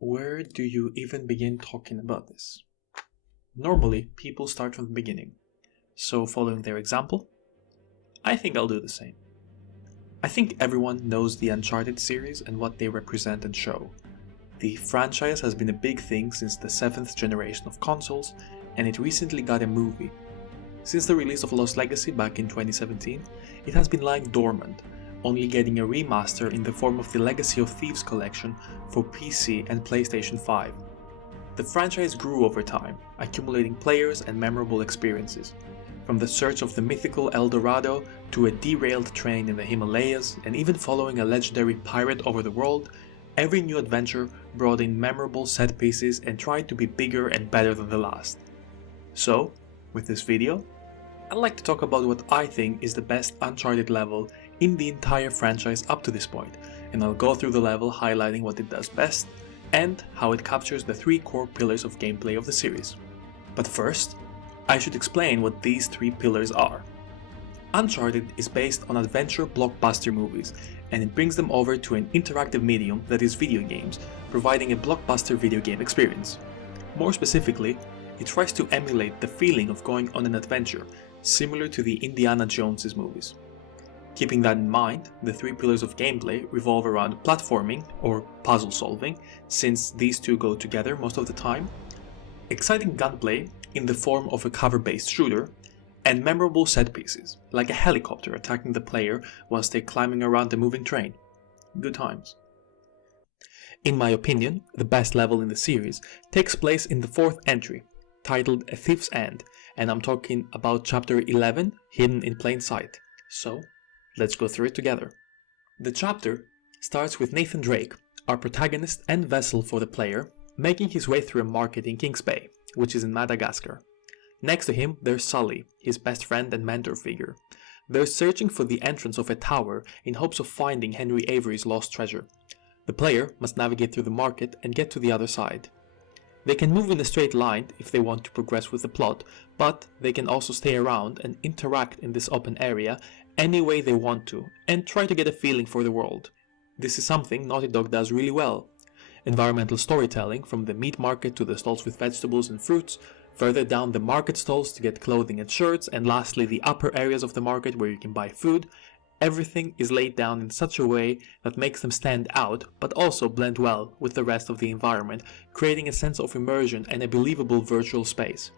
Where do you even begin talking about this? Normally, people start from the beginning, so following their example, I think I'll do the same. I think everyone knows the Uncharted series and what they represent and show. The franchise has been a big thing since the 7th generation of consoles, and it recently got a movie. Since the release of Lost Legacy back in 2017, it has been lying dormant, only getting a remaster in the form of the Legacy of Thieves collection for PC and PlayStation 5. The franchise grew over time, accumulating players and memorable experiences. From the search of the mythical El Dorado to a derailed train in the Himalayas, and even following a legendary pirate over the world, every new adventure brought in memorable set pieces and tried to be bigger and better than the last. So, with this video, I'd like to talk about what I think is the best Uncharted level in the entire franchise up to this point, and I'll go through the level highlighting what it does best and how it captures the three core pillars of gameplay of the series. But first, I should explain what these three pillars are. Uncharted is based on adventure blockbuster movies, and it brings them over to an interactive medium that is video games, providing a blockbuster video game experience. More specifically, it tries to emulate the feeling of going on an adventure, similar to the Indiana Jones movies. Keeping that in mind, the three pillars of gameplay revolve around platforming, or puzzle solving, since these two go together most of the time, exciting gunplay in the form of a cover-based shooter, and memorable set pieces, like a helicopter attacking the player whilst they're climbing around a moving train. Good times. In my opinion, the best level in the series takes place in the fourth entry, titled A Thief's End, and I'm talking about Chapter 11, Hidden in Plain Sight. So, let's go through it together. The chapter starts with Nathan Drake, our protagonist and vessel for the player, making his way through a market in Kings Bay, which is in Madagascar. Next to him, there's Sully, his best friend and mentor figure. They're searching for the entrance of a tower in hopes of finding Henry Avery's lost treasure. The player must navigate through the market and get to the other side. They can move in a straight line if they want to progress with the plot, but they can also stay around and interact in this open area any way they want to, and try to get a feeling for the world. This is something Naughty Dog does really well. Environmental storytelling, from the meat market to the stalls with vegetables and fruits, further down the market stalls to get clothing and shirts, and lastly the upper areas of the market where you can buy food, everything is laid down in such a way that makes them stand out, but also blend well with the rest of the environment, creating a sense of immersion and a believable virtual space.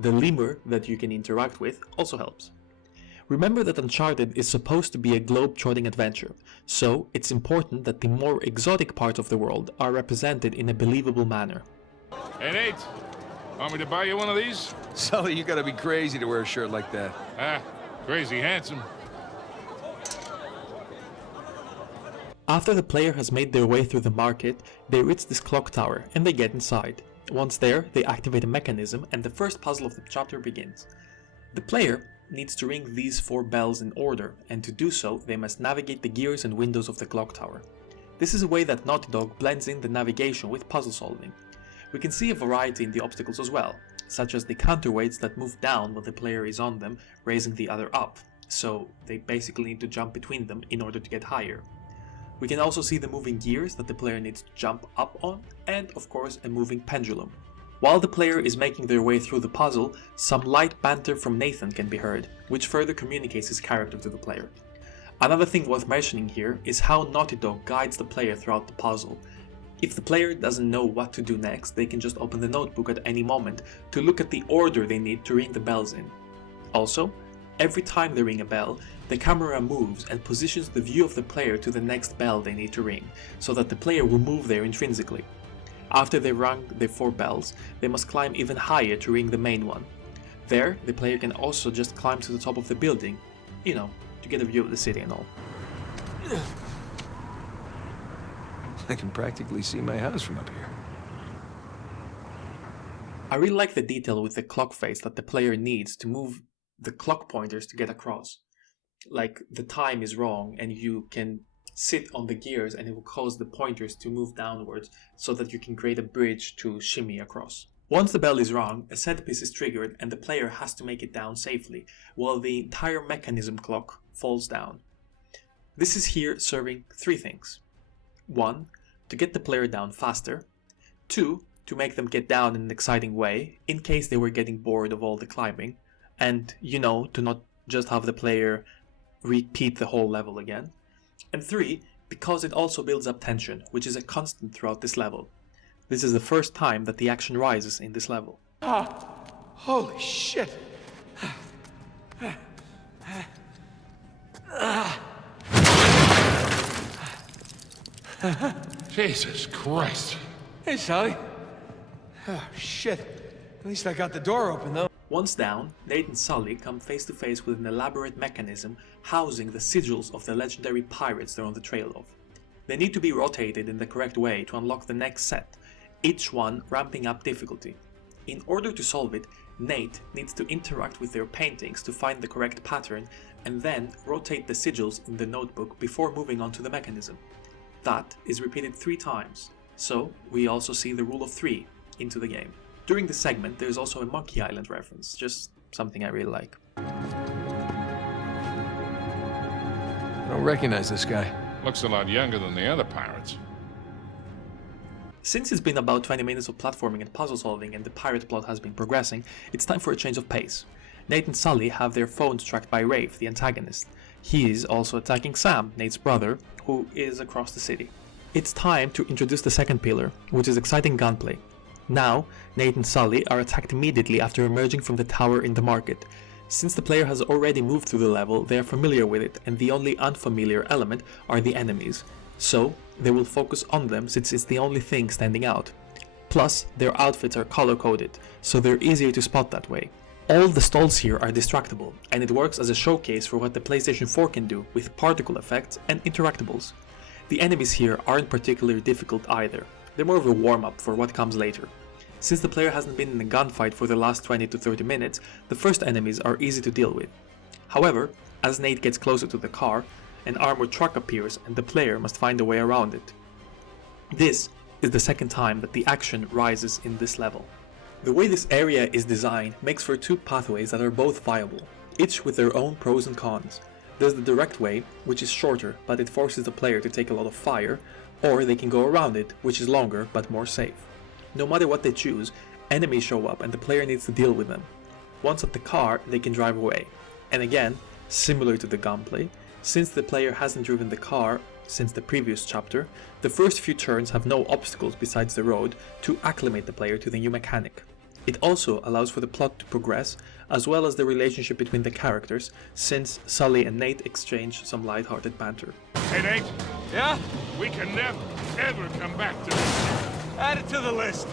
The lemur that you can interact with also helps. Remember that Uncharted is supposed to be a globe-trotting adventure, so it's important that the more exotic parts of the world are represented in a believable manner. Hey Nate, want me to buy you one of these? Sully, you gotta be crazy to wear a shirt like that. Crazy handsome. After the player has made their way through the market, they reach this clock tower and they get inside. Once there, they activate a mechanism and the first puzzle of the chapter begins. The player needs to ring these 4 bells in order, and to do so, they must navigate the gears and windows of the clock tower. This is a way that Naughty Dog blends in the navigation with puzzle solving. We can see a variety in the obstacles as well, such as the counterweights that move down when the player is on them, raising the other up, so they basically need to jump between them in order to get higher. We can also see the moving gears that the player needs to jump up on, and of course a moving pendulum. While the player is making their way through the puzzle, some light banter from Nathan can be heard, which further communicates his character to the player. Another thing worth mentioning here is how Naughty Dog guides the player throughout the puzzle. If the player doesn't know what to do next, they can just open the notebook at any moment to look at the order they need to ring the bells in. Also, every time they ring a bell, the camera moves and positions the view of the player to the next bell they need to ring, so that the player will move there intrinsically. After they rung their 4 bells, they must climb even higher to ring the main one. There, the player can also just climb to the top of the building, to get a view of the city and all. I can practically see my house from up here. I really like the detail with the clock face that the player needs to move the clock pointers to get across. Like, the time is wrong and you can sit on the gears and it will cause the pointers to move downwards so that you can create a bridge to shimmy across. Once the bell is rung, a set piece is triggered and the player has to make it down safely, while the entire mechanism clock falls down. This is here serving 3 things. 1. To get the player down faster. 2, to make them get down in an exciting way, in case they were getting bored of all the climbing, and, to not just have the player repeat the whole level again. And 3, because it also builds up tension, which is a constant throughout this level. This is the first time that the action rises in this level. Holy shit! Jesus Christ. Hey, Sally. Oh, shit. At least I got the door open, though. Once down, Nate and Sully come face to face with an elaborate mechanism housing the sigils of the legendary pirates they're on the trail of. They need to be rotated in the correct way to unlock the next set, each one ramping up difficulty. In order to solve it, Nate needs to interact with their paintings to find the correct pattern and then rotate the sigils in the notebook before moving on to the mechanism. That is repeated 3 times, so we also see the rule of 3 into the game. During this segment, there's also a Monkey Island reference, just something I really like. I don't recognize this guy. Looks a lot younger than the other pirates. Since it's been about 20 minutes of platforming and puzzle solving and the pirate plot has been progressing, it's time for a change of pace. Nate and Sully have their phones tracked by Rafe, the antagonist. He is also attacking Sam, Nate's brother, who is across the city. It's time to introduce the second pillar, which is exciting gunplay. Now, Nate and Sully are attacked immediately after emerging from the tower in the market. Since the player has already moved through the level, they are familiar with it, and the only unfamiliar element are the enemies. So, they will focus on them since it's the only thing standing out. Plus, their outfits are color-coded, so they're easier to spot that way. All the stalls here are distractible, and it works as a showcase for what the PlayStation 4 can do with particle effects and interactables. The enemies here aren't particularly difficult either. They're more of a warm-up for what comes later. Since the player hasn't been in a gunfight for the last 20 to 30 minutes, the first enemies are easy to deal with. However, as Nate gets closer to the car, an armored truck appears and the player must find a way around it. This is the second time that the action rises in this level. The way this area is designed makes for 2 pathways that are both viable, each with their own pros and cons. There's the direct way, which is shorter but it forces the player to take a lot of fire, or they can go around it, which is longer but more safe. No matter what they choose, enemies show up and the player needs to deal with them. Once at the car, they can drive away. And again, similar to the gunplay, since the player hasn't driven the car since the previous chapter, the first few turns have no obstacles besides the road to acclimate the player to the new mechanic. It also allows for the plot to progress, as well as the relationship between the characters, since Sully and Nate exchange some light-hearted banter. Hey, Nate, Yeah? we can never, ever come back to this. Add it to the list.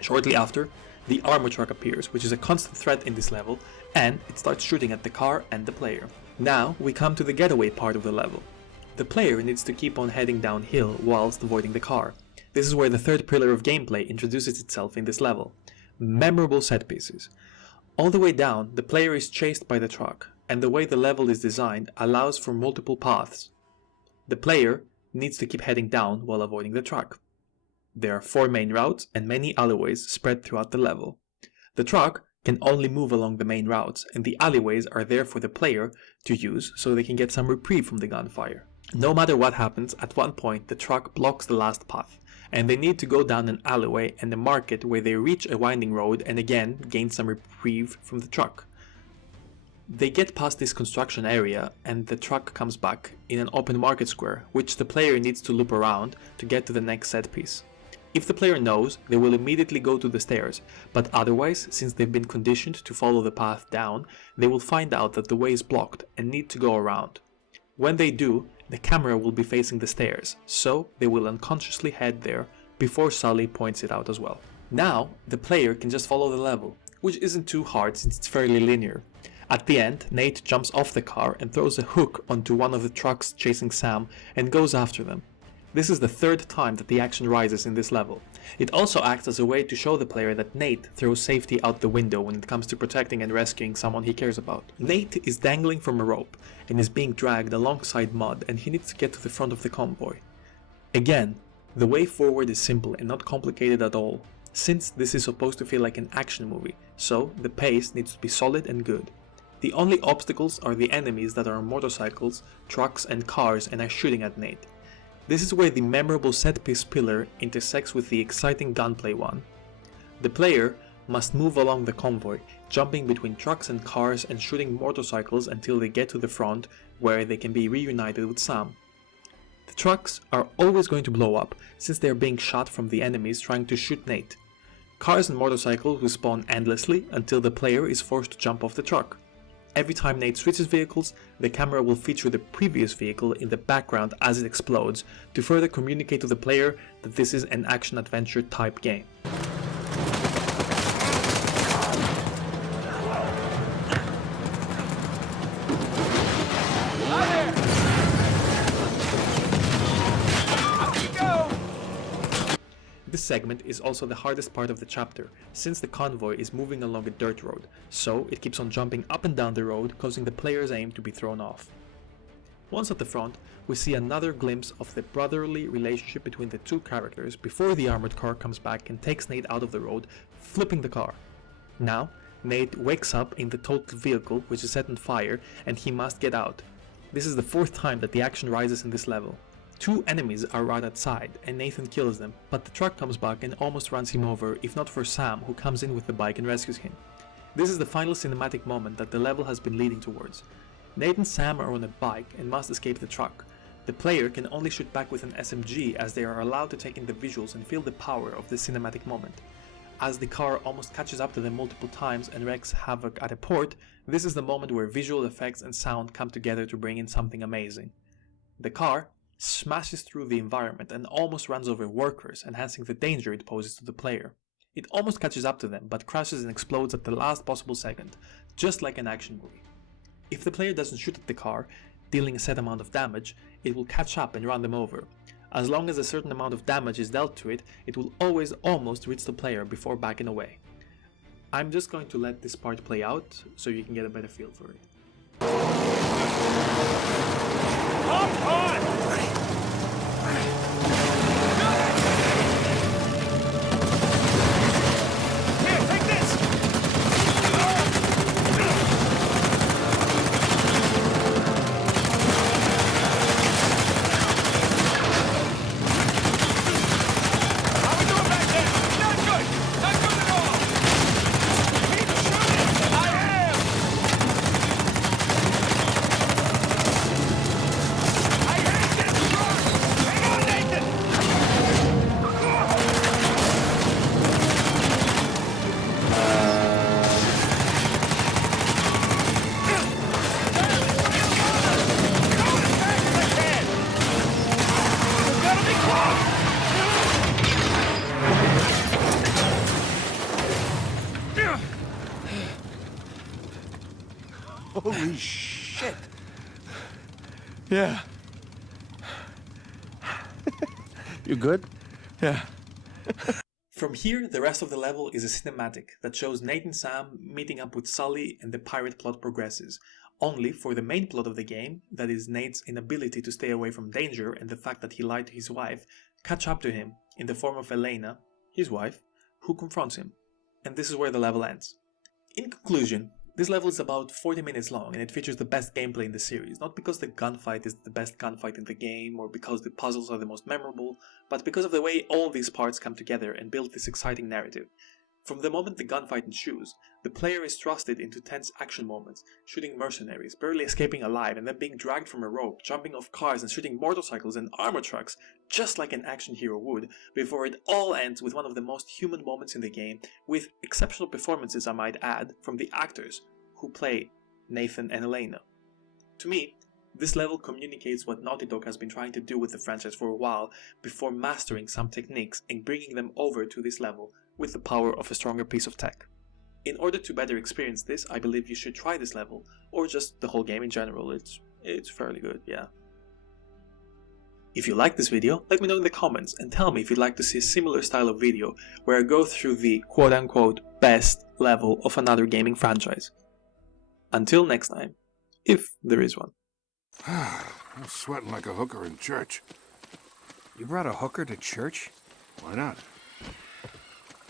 Shortly after, the armor truck appears, which is a constant threat in this level, and it starts shooting at the car and the player. Now we come to the getaway part of the level. The player needs to keep on heading downhill whilst avoiding the car. This is where the third pillar of gameplay introduces itself in this level. Memorable set pieces. All the way down, the player is chased by the truck, and the way the level is designed allows for multiple paths. The player needs to keep heading down while avoiding the truck. There are 4 main routes and many alleyways spread throughout the level. The truck can only move along the main routes, and the alleyways are there for the player to use so they can get some reprieve from the gunfire. No matter what happens, at one point the truck blocks the last path, and they need to go down an alleyway and a market where they reach a winding road and again gain some reprieve from the truck. They get past this construction area and the truck comes back in an open market square, which the player needs to loop around to get to the next set piece. If the player knows, they will immediately go to the stairs, but otherwise, since they've been conditioned to follow the path down, they will find out that the way is blocked and need to go around. When they do, the camera will be facing the stairs, so they will unconsciously head there before Sully points it out as well. Now, the player can just follow the level, which isn't too hard since it's fairly linear. At the end, Nate jumps off the car and throws a hook onto one of the trucks chasing Sam and goes after them. This is the 3rd time that the action rises in this level. It also acts as a way to show the player that Nate throws safety out the window when it comes to protecting and rescuing someone he cares about. Nate is dangling from a rope and is being dragged alongside Mud, and he needs to get to the front of the convoy. Again, the way forward is simple and not complicated at all, since this is supposed to feel like an action movie, so the pace needs to be solid and good. The only obstacles are the enemies that are on motorcycles, trucks and cars and are shooting at Nate. This is where the memorable set-piece pillar intersects with the exciting gunplay one. The player must move along the convoy, jumping between trucks and cars and shooting motorcycles until they get to the front, where they can be reunited with Sam. The trucks are always going to blow up, since they are being shot from the enemies trying to shoot Nate. Cars and motorcycles will spawn endlessly until the player is forced to jump off the truck. Every time Nate switches vehicles, the camera will feature the previous vehicle in the background as it explodes, to further communicate to the player that this is an action-adventure type game. This segment is also the hardest part of the chapter, since the convoy is moving along a dirt road, so it keeps on jumping up and down the road, causing the player's aim to be thrown off. Once at the front, we see another glimpse of the brotherly relationship between the two characters before the armored car comes back and takes Nate out of the road, flipping the car. Now, Nate wakes up in the total vehicle, which is set on fire, and he must get out. This is the fourth time that the action rises in this level. Two enemies are right outside, and Nathan kills them, but the truck comes back and almost runs him over, if not for Sam, who comes in with the bike and rescues him. This is the final cinematic moment that the level has been leading towards. Nate and Sam are on a bike and must escape the truck. The player can only shoot back with an SMG, as they are allowed to take in the visuals and feel the power of this cinematic moment. As the car almost catches up to them multiple times and wreaks havoc at a port, this is the moment where visual effects and sound come together to bring in something amazing. The car smashes through the environment and almost runs over workers, enhancing the danger it poses to the player. It almost catches up to them, but crashes and explodes at the last possible second, just like an action movie. If the player doesn't shoot at the car, dealing a set amount of damage, it will catch up and run them over. As long as a certain amount of damage is dealt to it, it will always almost reach the player before backing away. I'm just going to let this part play out so you can get a better feel for it. Come on! Here, take this! How we doing back there? Not good! Not good at all! Keep shooting! I am! I hate this truck! Hang on, Nathan! Gotta be close! Holy shit! Yeah. You good? Yeah. From here, the rest of the level is a cinematic that shows Nate and Sam meeting up with Sully and the pirate plot progresses, only for the main plot of the game, that is Nate's inability to stay away from danger and the fact that he lied to his wife, catch up to him in the form of Elena, his wife, who confronts him. And this is where the level ends. In conclusion, this level is about 40 minutes long and it features the best gameplay in the series, not because the gunfight is the best gunfight in the game or because the puzzles are the most memorable, but because of the way all these parts come together and build this exciting narrative. From the moment the gunfight ensues, the player is thrusted into tense action moments, shooting mercenaries, barely escaping alive and then being dragged from a rope, jumping off cars and shooting motorcycles and armor trucks, just like an action hero would, before it all ends with one of the most human moments in the game, with exceptional performances, I might add, from the actors who play Nathan and Elena. To me, this level communicates what Naughty Dog has been trying to do with the franchise for a while before mastering some techniques and bringing them over to this level with the power of a stronger piece of tech. In order to better experience this, I believe you should try this level, or just the whole game in general. It's fairly good, yeah. If you like this video, let me know in the comments and tell me if you'd like to see a similar style of video where I go through the quote-unquote best level of another gaming franchise. Until next time, if there is one. I'm sweating like a hooker in church. You brought a hooker to church? Why not?